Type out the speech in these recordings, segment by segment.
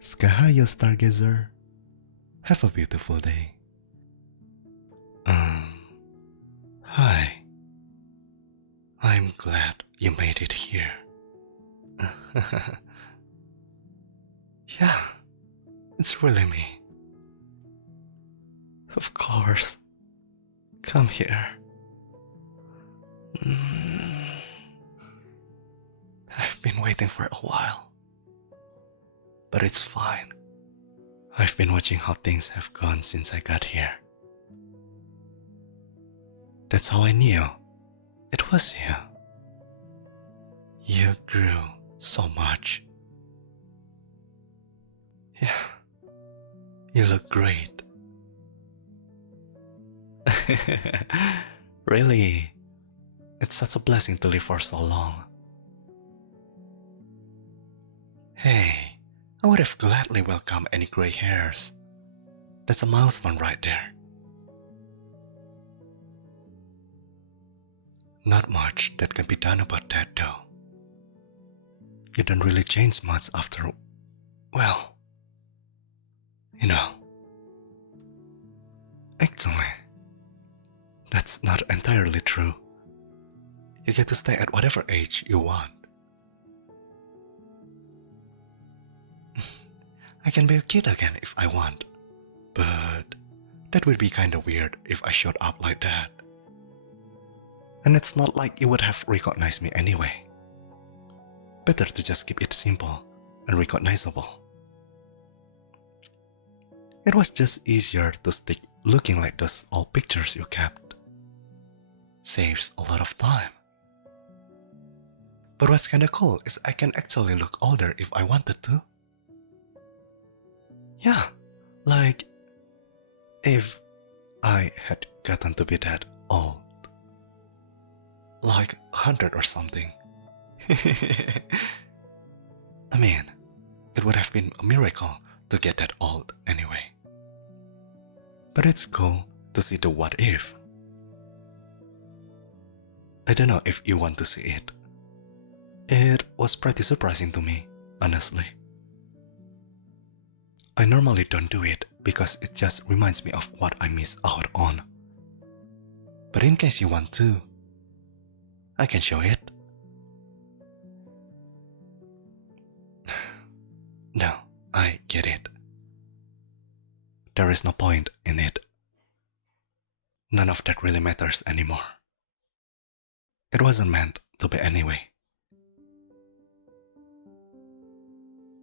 Sky high, you stargazer. Have a beautiful day. Hi. I'm glad you made it here. Yeah, it's really me. Of course. Come here. I've been waiting for a while. But it's fine. I've been watching how things have gone since I got here. That's how I knew it was you. You grew so much. Yeah, you look great. Really, it's such a blessing to live for so long. Hey, I would have gladly welcomed any gray hairs. That's a milestone right there. Not much that can be done about that though. You don't really change much after, well, you know. Actually, that's not entirely true. You get to stay at whatever age you want. I can be a kid again if I want, but that would be kinda weird if I showed up like that. And it's not like you would have recognized me anyway. Better to just keep it simple and recognizable. It was just easier to stick looking like those old pictures you kept. Saves a lot of time. But what's kinda cool is I can actually look older if I wanted to. Yeah, like if I had gotten to be that old. Like 100 or something. I mean, it would have been a miracle to get that old anyway. But it's cool to see the what if. I don't know if you want to see it. It was pretty surprising to me, honestly. I normally don't do it because it just reminds me of what I missed out on. But in case you want to, I can show it. No, I get it. There is no point in it. None of that really matters anymore. It wasn't meant to be anyway.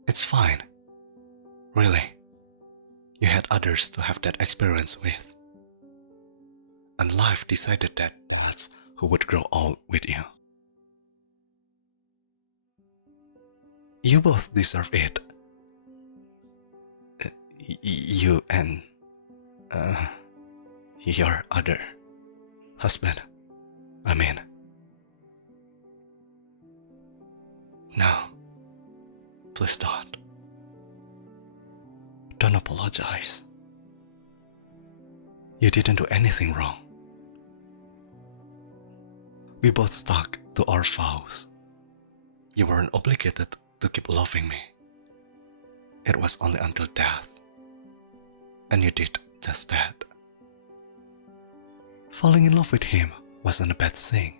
It's fine. Really. You had others to have that experience with. And life decided that that's who would grow old with you. You both deserve it. You and your other husband. I mean. No. Please don't. Don't apologize. You didn't do anything wrong. We both stuck to our vows. You weren't obligated to keep loving me. It was only until death. And you did just that. Falling in love with him wasn't a bad thing.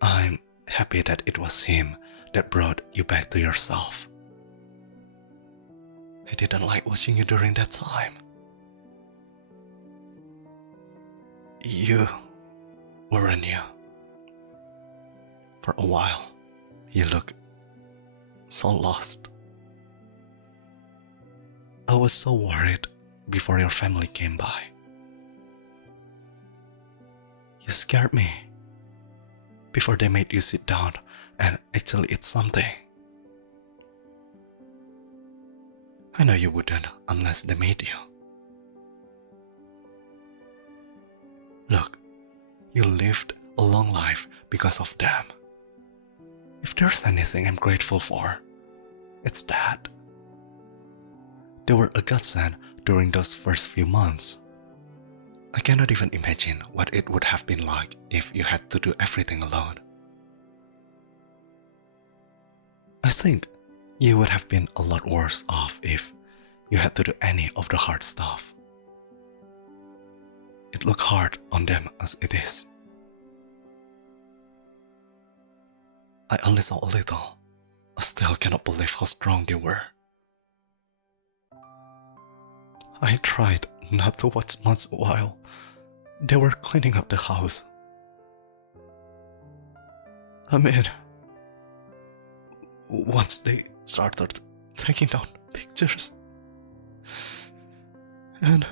I'm happy that it was him that brought you back to yourself. I didn't like watching you during that time. You weren't you. For a while, you looked so lost. I was so worried before your family came by. You scared me before they made you sit down and actually eat something. I know you wouldn't unless they made you. Look, you lived a long life because of them. If there's anything I'm grateful for, it's that. They were a godsend during those first few months. I cannot even imagine what it would have been like if you had to do everything alone. I think you would have been a lot worse off if you had to do any of the hard stuff. It looked hard on them as it is. I only saw a little. I still cannot believe how strong they were. I tried not to watch much while they were cleaning up the house. I mean, once they started taking down pictures, and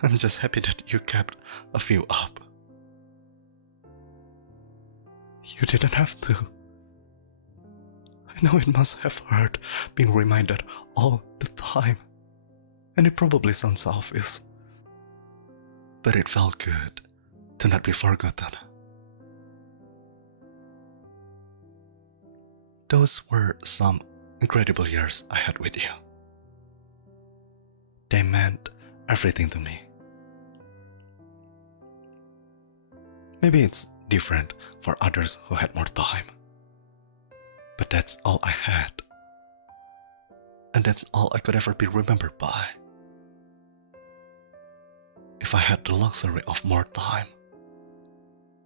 I'm just happy that you kept a few up. You didn't have to. I know it must have hurt being reminded all the time, and it probably sounds selfish, but it felt good to not be forgotten. Those were some incredible years I had with you. They meant everything to me. Maybe it's different for others who had more time, but that's all I had, and that's all I could ever be remembered by. If I had the luxury of more time,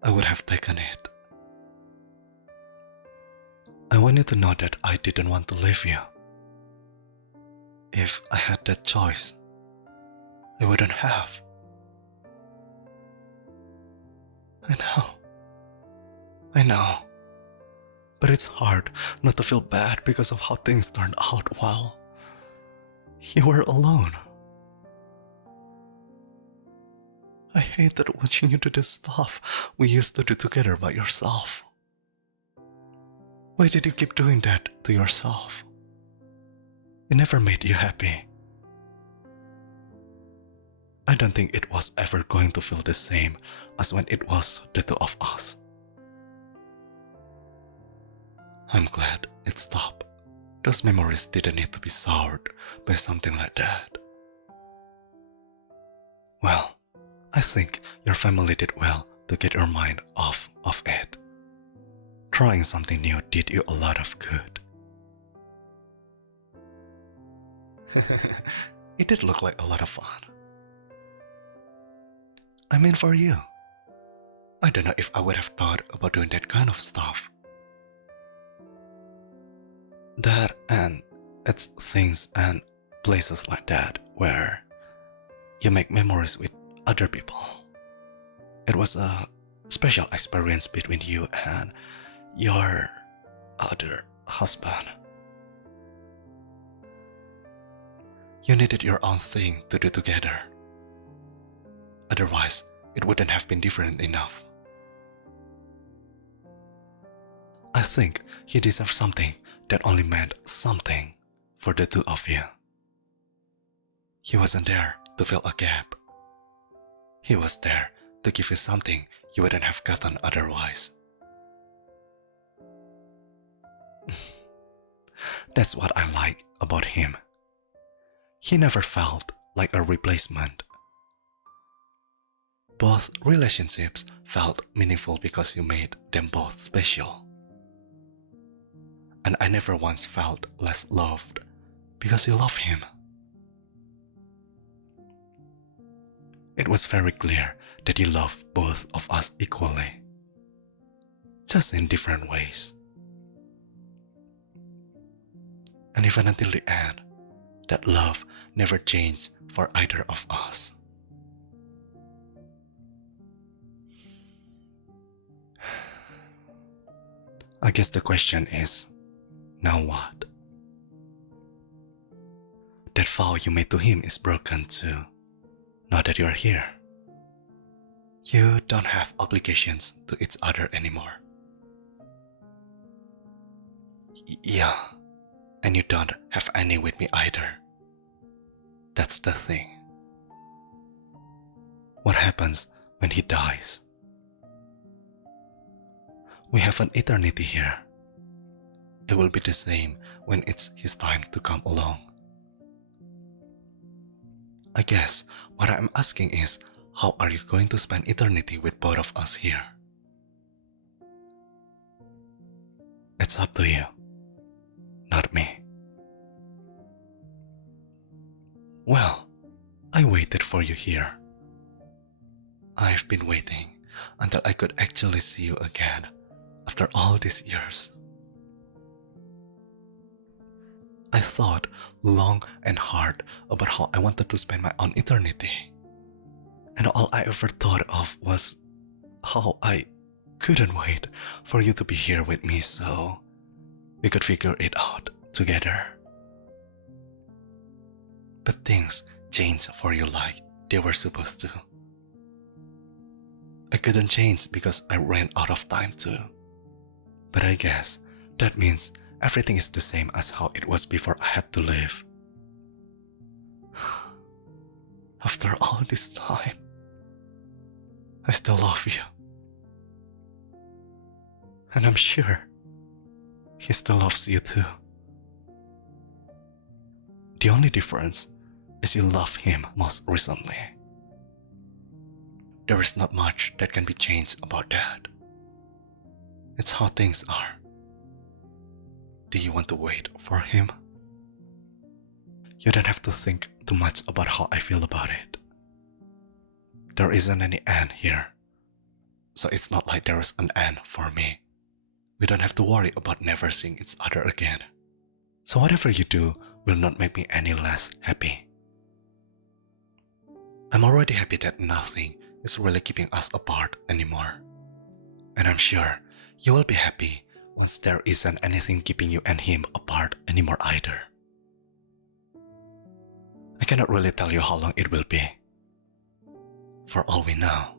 I would have taken it. I want you to know that I didn't want to leave you. If I had that choice, I wouldn't have. I know, but it's hard not to feel bad because of how things turned out while you were alone. I hated watching you do the stuff we used to do together by yourself. Why did you keep doing that to yourself? It never made you happy. I don't think it was ever going to feel the same as when it was the two of us. I'm glad it stopped. Those memories didn't need to be soured by something like that. Well, I think your family did well to get your mind off of it. Trying something new did you a lot of good. It did look like a lot of fun. I mean, for you. I don't know if I would have thought about doing that kind of stuff. That and it's things and places like that where you make memories with other people. It was a special experience between you and your other husband. You needed your own thing to do together. Otherwise, it wouldn't have been different enough. I think you deserve something that only meant something for the two of you. He wasn't there to fill a gap. He was there to give you something you wouldn't have gotten otherwise. That's what I like about him. He never felt like a replacement. Both relationships felt meaningful because you made them both special. And I never once felt less loved because you love him. It was very clear that you love both of us equally, just in different ways. And even until the end, that love never changed for either of us. I guess the question is, now what? That vow you made to him is broken too, now that you're here. You don't have obligations to each other anymore. Yeah, and you don't have any with me either. That's the thing. What happens when he dies? We have an eternity here. It will be the same when it's his time to come along. I guess what I'm asking is, how are you going to spend eternity with both of us here? It's up to you, not me. Well, I waited for you here. I've been waiting until I could actually see you again after all these years. I thought long and hard about how I wanted to spend my own eternity. And all I ever thought of was how I couldn't wait for you to be here with me so we could figure it out together. But things changed for you like they were supposed to. I couldn't change because I ran out of time too. But I guess that means everything is the same as how it was before I had to live. After all this time, I still love you. And I'm sure he still loves you too. The only difference is you love him most recently. There is not much that can be changed about that. It's how things are. Do you want to wait for him? You don't have to think too much about how I feel about it. There isn't any end here, so it's not like there is an end for me. We don't have to worry about never seeing each other again. So whatever you do will not make me any less happy. I'm already happy that nothing is really keeping us apart anymore. And I'm sure you will be happy once there isn't anything keeping you and him apart anymore either. I cannot really tell you how long it will be. For all we know,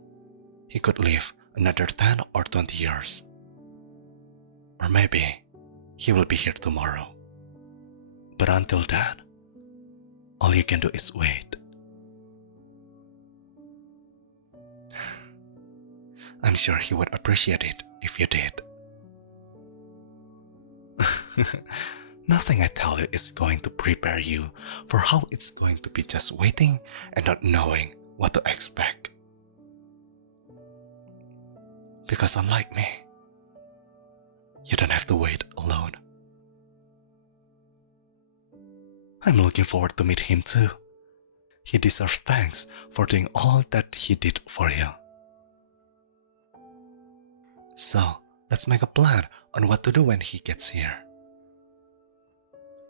he could live another 10 or 20 years. Or maybe he will be here tomorrow. But until then, all you can do is wait. I'm sure he would appreciate it if you did. Nothing I tell you is going to prepare you for how it's going to be just waiting and not knowing what to expect. Because unlike me, you don't have to wait alone. I'm looking forward to meet him too. He deserves thanks for doing all that he did for you. So, let's make a plan on what to do when he gets here.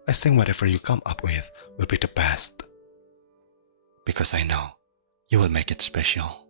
I think whatever you come up with will be the best. Because I know you will make it special.